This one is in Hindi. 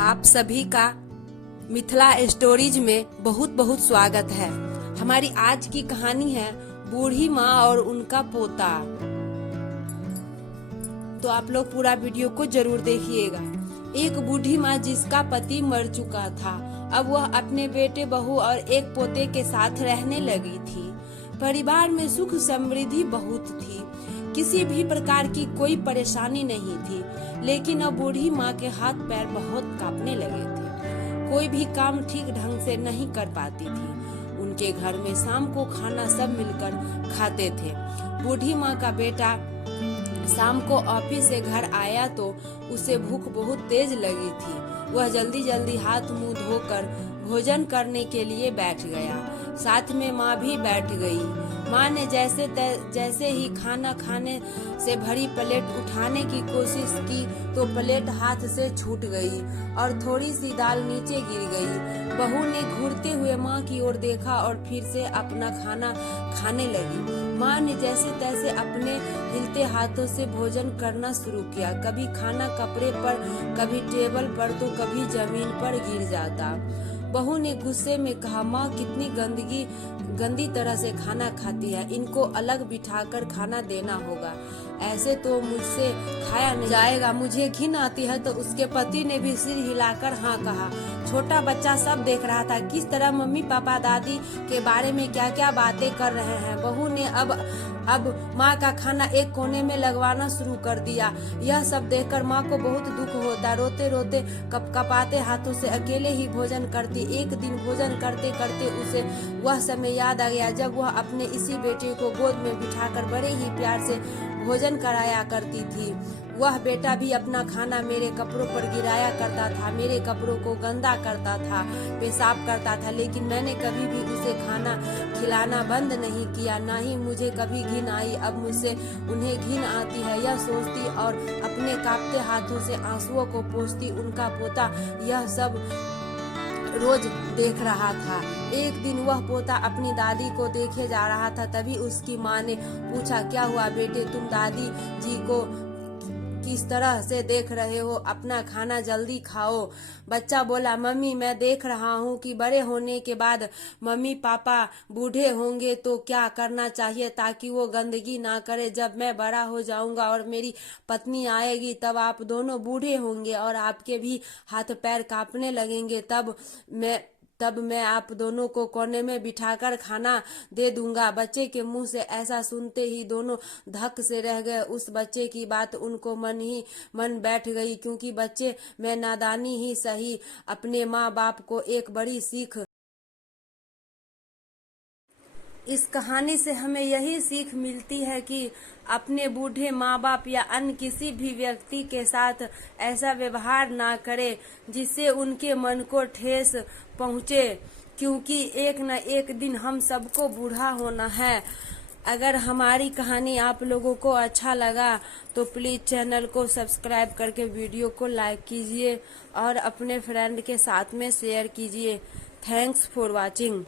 आप सभी का मिथिला स्टोरीज में बहुत बहुत स्वागत है। हमारी आज की कहानी है बूढ़ी माँ और उनका पोता। तो आप लोग पूरा वीडियो को जरूर देखिएगा। एक बूढ़ी माँ जिसका पति मर चुका था, अब वह अपने बेटे बहू और एक पोते के साथ रहने लगी थी। परिवार में सुख समृद्धि बहुत थी, किसी भी प्रकार की कोई परेशानी नहीं थी। लेकिन अब बूढ़ी माँ के हाथ पैर बहुत कांपने लगे थे, कोई भी काम ठीक ढंग से नहीं कर पाती थी। उनके घर में शाम को खाना सब मिलकर खाते थे। बूढ़ी माँ का बेटा शाम को ऑफिस से घर आया तो उसे भूख बहुत तेज लगी थी। वह जल्दी जल्दी हाथ मुंह धोकर भोजन करने के लिए बैठ गया। साथ में माँ भी बैठ गई। माँ ने जैसे ही खाना खाने से भरी प्लेट उठाने की कोशिश की तो प्लेट हाथ से छूट गई और थोड़ी सी दाल नीचे गिर गई। बहू ने घूरते हुए माँ की ओर देखा और फिर से अपना खाना खाने लगी। माँ ने जैसे तैसे अपने हिलते हाथों से भोजन करना शुरू किया। कभी खाना कपड़े पर, कभी टेबल पर तो कभी जमीन पर गिर जाता। बहू ने गुस्से में कहा, माँ कितनी गंदी तरह से खाना खाती है, इनको अलग बिठाकर खाना देना होगा, ऐसे तो मुझसे खाया नहीं जाएगा, मुझे घिन आती है। तो उसके पति ने भी सिर हिलाकर हाँ कहा। छोटा बच्चा सब देख रहा था किस तरह मम्मी पापा दादी के बारे में क्या क्या बातें कर रहे हैं। बहू ने अब माँ का खाना एक कोने में लगवाना शुरू कर दिया। यह सब देखकर माँ को बहुत दुख होता। रोते रोते कपकपाते हाथों से अकेले ही भोजन करती। एक दिन भोजन करते करते उसे वह समय याद आ गया जब वह अपने इसी बेटे को गोद में बिठाकर बड़े ही प्यार से भोजन कराया करती थी। वह बेटा भी अपना खाना मेरे कपड़ों पर गिराया करता था, मेरे कपड़ों को गंदा करता था, पेशाब करता था, लेकिन मैंने कभी भी उसे खाना खिलाना बंद नहीं किया, ना ही मुझे कभी घिन आई। अब मुझसे उन्हें घिन आती है, यह सोचती और अपने कांपते हाथों से आंसुओं को पोंछती। उनका पोता यह सब रोज देख रहा था। एक दिन वह पोता अपनी दादी को देखे जा रहा था, तभी उसकी माँ ने पूछा, क्या हुआ बेटे, तुम दादी जी को किस तरह से देख रहे हो, अपना खाना जल्दी खाओ। बच्चा बोला, मम्मी मैं देख रहा हूँ कि बड़े होने के बाद मम्मी पापा बूढ़े होंगे तो क्या करना चाहिए ताकि वो गंदगी ना करे। जब मैं बड़ा हो जाऊंगा और मेरी पत्नी आएगी तब आप दोनों बूढ़े होंगे और आपके भी हाथ पैर कांपने लगेंगे। तब मैं आप दोनों को कोने में बिठाकर खाना दे दूंगा। बच्चे के मुंह से ऐसा सुनते ही दोनों धक से रह गए। उस बच्चे की बात उनको मन बैठ गई, क्योंकि बच्चे में नादानी ही सही अपने माँ बाप को एक बड़ी सीख। इस कहानी से हमें यही सीख मिलती है कि अपने बूढ़े माँ बाप या अन्य किसी भी व्यक्ति के साथ ऐसा व्यवहार ना करें जिससे उनके मन को ठेस पहुँचे, क्योंकि एक न एक दिन हम सबको बूढ़ा होना है। अगर हमारी कहानी आप लोगों को अच्छा लगा तो प्लीज़ चैनल को सब्सक्राइब करके वीडियो को लाइक कीजिए और अपने फ्रेंड के साथ में शेयर कीजिए। Thanks for watching.